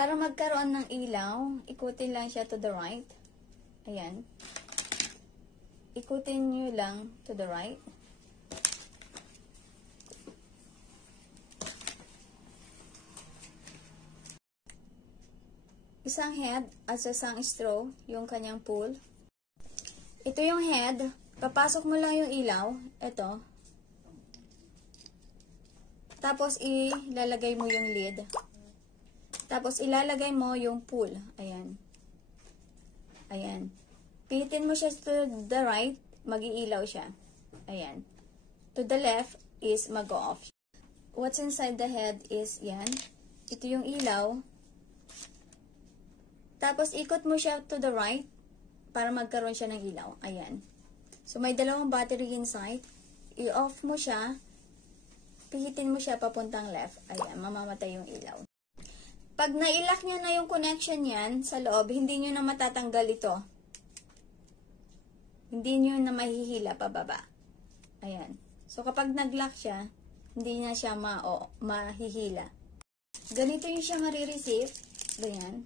Para magkaroon ng ilaw, ikutin lang siya to the right. Ayan. Ikutin nyo lang to the right. Isang head at isang straw, yung kanyang pull. Ito yung head. Papasok mo lang yung ilaw. Ito. Tapos, ilalagay mo yung lid. Tapos, ilalagay mo yung pull. Ayan. Ayan. Pihitin mo siya to the right, mag-iilaw siya. Ayan. To the left is mag-off. What's inside the head is, yan. Ito yung ilaw. Tapos, ikot mo siya to the right para magkaroon siya ng ilaw. Ayan. So, may dalawang battery inside. I-off mo siya. Pihitin mo siya papuntang left. Ayan, mamamatay yung ilaw. Pag nailak niya na yung connection yan sa loob, hindi nyo na matatanggal ito. Hindi nyo na mahihila pababa. Ayan. So, kapag nag-lock siya, hindi na siya mahihila. Ganito yung siya marireceive. Ganyan.